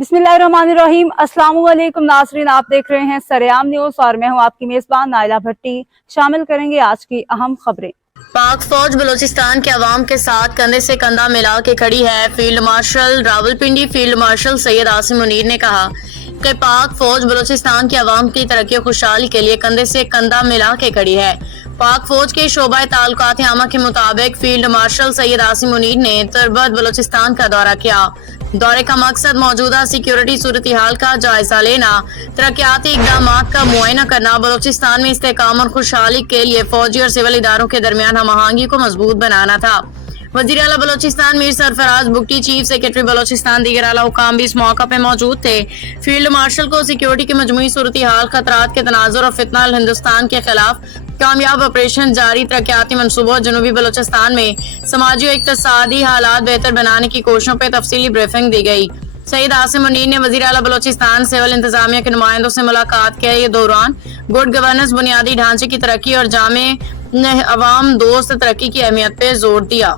बिस्मिल्लाहिर्रहमानिर्रहीम। अस्सलाम वालेकुम नाज़रीन, आप देख रहे हैं सरेआम न्यूज़ और मैं हूं आपकी मेज़बान नाइला भट्टी। शामिल करेंगे आज की अहम खबरें। पाक फौज बलूचिस्तान के अवाम के साथ कंधे से कंधा मिला के खड़ी है। Field marshal Rawalpindi field marshal Syed Asim Munir ने कहा कि पाक फौज बलूचिस्तान के अवाम की तरक्की और खुशहाली के लिए कंधे से कंधा मिला के खड़ी है। पाक फौज के शोबा ताल्लुकात आमा के मुताबिक फील्ड मार्शल सैयद आसिम मुनीर ने तुर्बत बलूचिस्तान का दौरा किया। दौरे का मकसद मौजूदा सिक्योरिटी सूरत हाल का जायजा लेना, तरक्याती इकदाम का मुआयना करना, बलूचिस्तान में इस्तेकाम और खुशहाली के लिए फौजी और सिविल इदारों के दरमियान हम आहंगी को मजबूत बनाना था। वज़ीर आला बलूचिस्तान मीर सरफराज बुगटी, चीफ सेक्रेटरी बलूचिस्तान, दीगर आला हुकाम भी इस मौका पे मौजूद थे। फील्ड मार्शल को सिक्योरिटी की मजमूई सूरत हाल, खतरात के तनाजुर और फितना हिंदुस्तान के खिलाफ कामयाब ऑपरेशन जारी, तरक्याती मनसूबों, जनूबी बलूचिस्तान में समाजी और इक्तसादी हालात बेहतर बनाने की कोशिशों पर तफसीली ब्रीफिंग दी गई। सैयद आसिम मुनीर ने वज़ीर आला बलूचिस्तान सिविल इंतजामिया के नुमाइंदों से मुलाकात के दौरान गुड गवर्नेंस, बुनियादी ढांचे की तरक्की और जामे अवाम दोस्त तरक्की की अहमियत पर जोर दिया।